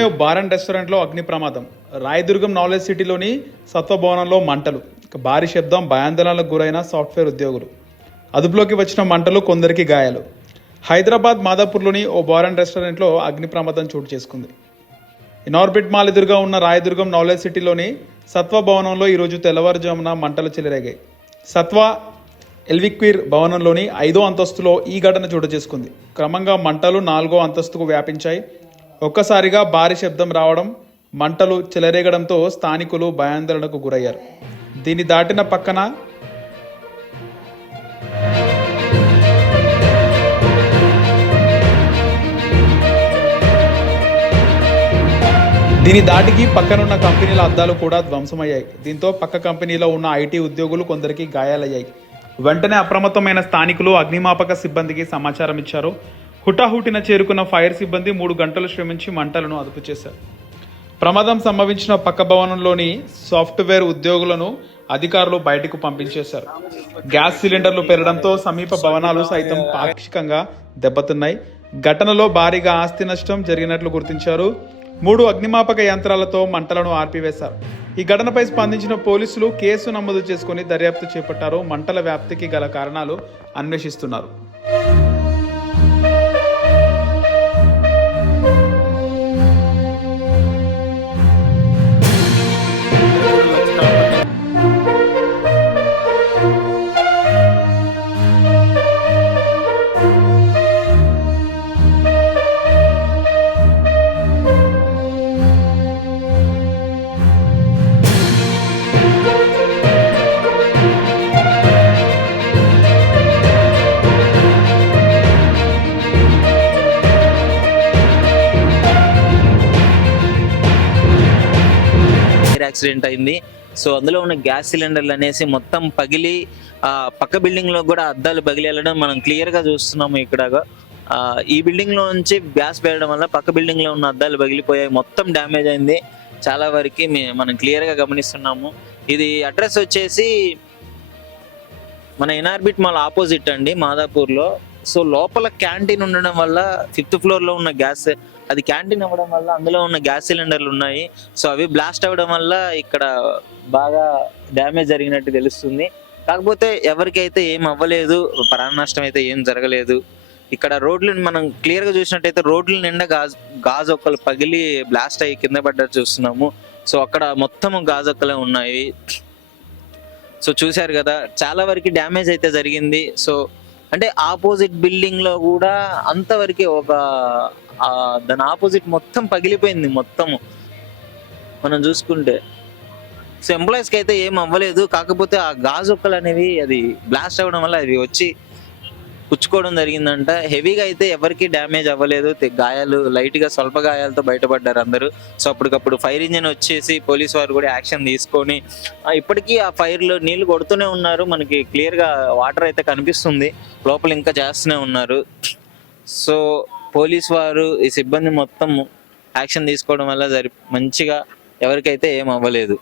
హైదరాబాద్లోని bar and రెస్టారెంట్లో అగ్ని ప్రమాదం. రాయదుర్గం నాలెడ్జ్ సిటీలోని సత్వభవనంలో మంటలు. భారీ శబ్దం, భయాందోళనలకు గురైన సాఫ్ట్వేర్ ఉద్యోగులు. అదుపులోకి వచ్చిన మంటలు, కొందరికి గాయాలు. హైదరాబాద్ మాదాపూర్లోని ఓ బార్ అండ్ రెస్టారెంట్లో అగ్ని ప్రమాదం చోటు చేసుకుంది. ఇనార్బిట్ మాల్ ఎదురుగా ఉన్న రాయదుర్గం నాలెడ్జ్ సిటీలోని సత్వ భవనంలో ఈరోజు తెల్లవారుజామున మంటలు చెలరేగాయి. సత్వ ఎల్విక్విర్ భవనంలోని 5వ అంతస్తులో ఈ ఘటన చోటు చేసుకుంది. క్రమంగా మంటలు 4వ అంతస్తుకు వ్యాపించాయి. ఒక్కసారిగా భారీ శబ్దం రావడం, మంటలు చెలరేగడంతో స్థానికులు భయాందోళనకు గురయ్యారు. దీన్ని దాటిన పక్కన పక్కనున్న కంపెనీల అద్దాలు కూడా ధ్వంసమయ్యాయి. దీంతో పక్క కంపెనీలో ఉన్న ఐటీ ఉద్యోగులు కొందరికి గాయాలయ్యాయి. వెంటనే అప్రమత్తమైన స్థానికులు అగ్నిమాపక సిబ్బందికి సమాచారం ఇచ్చారు. హుటాహుటిన చేరుకున్న ఫైర్ సిబ్బంది 3 గంటలు శ్రమించి మంటలను అదుపు చేశారు. ప్రమాదం సంభవించిన పక్క భవనంలోని సాఫ్ట్వేర్ ఉద్యోగులను అధికారులు బయటకు పంపించేశారు. గ్యాస్ సిలిండర్లు పెరగడంతో సమీప భవనాలు సైతం పాక్షికంగా దెబ్బతిన్నాయి. ఘటనలో భారీగా ఆస్తి నష్టం జరిగినట్లు గుర్తించారు. 3 అగ్నిమాపక యంత్రాలతో మంటలను ఆర్పివేశారు. ఈ ఘటనపై స్పందించిన పోలీసులు కేసు నమోదు చేసుకుని దర్యాప్తు చేపట్టారు. మంటల వ్యాప్తికి గల కారణాలు అన్వేషిస్తున్నారు. యాక్సిడెంట్ అయింది. సో అందులో ఉన్న గ్యాస్ సిలిండర్లు అనేసి మొత్తం పగిలి పక్క బిల్డింగ్ లో కూడా అద్దాలు పగిలి వెళ్ళడం మనం క్లియర్ గా చూస్తున్నాము. ఇక్కడ ఈ బిల్డింగ్ లో నుంచి గ్యాస్ పేరడం వల్ల పక్క బిల్డింగ్ లో ఉన్న అద్దాలు పగిలిపోయాయి, మొత్తం డ్యామేజ్ అయింది. చాలా వరకు మనం క్లియర్ గా గమనిస్తున్నాము. ఇది అడ్రస్ వచ్చేసి మన ఇనార్బిట్ మాల్ ఆపోజిట్ అండి, మాదాపూర్ లో. సో లోపల క్యాంటీన్ ఉండడం వల్ల 5th ఫ్లోర్ లో ఉన్న గ్యాస్, అది క్యాంటీన్ అవ్వడం వల్ల అందులో ఉన్న గ్యాస్ సిలిండర్లు ఉన్నాయి. సో అవి బ్లాస్ట్ అవ్వడం వల్ల ఇక్కడ బాగా డ్యామేజ్ జరిగినట్టు తెలుస్తుంది. కాకపోతే ఎవరికైతే ఏం అవ్వలేదు, ప్రాణ నష్టం అయితే ఏం జరగలేదు. ఇక్కడ రోడ్లు మనం క్లియర్ గా చూసినట్టయితే రోడ్ల నిండా గాజు ఒక్కలు పగిలి బ్లాస్ట్ అయ్యి కింద పడ్డట్టు చూస్తున్నాము. సో అక్కడ మొత్తం గాజు ఒక్కలే ఉన్నాయి. సో చూశారు కదా, చాలా వరకు డ్యామేజ్ అయితే జరిగింది. సో అంటే ఆపోజిట్ బిల్డింగ్ లో కూడా అంతవరకు దాని ఆపోజిట్ మొత్తం పగిలిపోయింది మొత్తము మనం చూసుకుంటే. సో ఎంప్లాయీస్కి అయితే ఏం అవ్వలేదు. కాకపోతే ఆ గాజు ఒక్కలు అనేవి అది బ్లాస్ట్ అవ్వడం వల్ల అది వచ్చి పుచ్చుకోవడం జరిగిందంట. హెవీగా అయితే ఎవరికి డ్యామేజ్ అవ్వలేదు. గాయాలు లైట్ గా స్వల్ప గాయాలతో బయటపడ్డారు అందరూ. సో అప్పటికప్పుడు ఫైర్ ఇంజిన్ వచ్చేసి పోలీసు వారు కూడా యాక్షన్ తీసుకొని ఇప్పటికీ ఆ ఫైర్ లో నీళ్లు కొడుతూనే ఉన్నారు. మనకి క్లియర్ గా వాటర్ అయితే కనిపిస్తుంది, లోపల ఇంకా చేస్తూనే ఉన్నారు. సో పోలీసు వారు ఈ సిబ్బంది మొత్తం యాక్షన్ తీసుకోవడం వల్ల మంచిగా ఎవరికైతే ఏం అవ్వలేదు.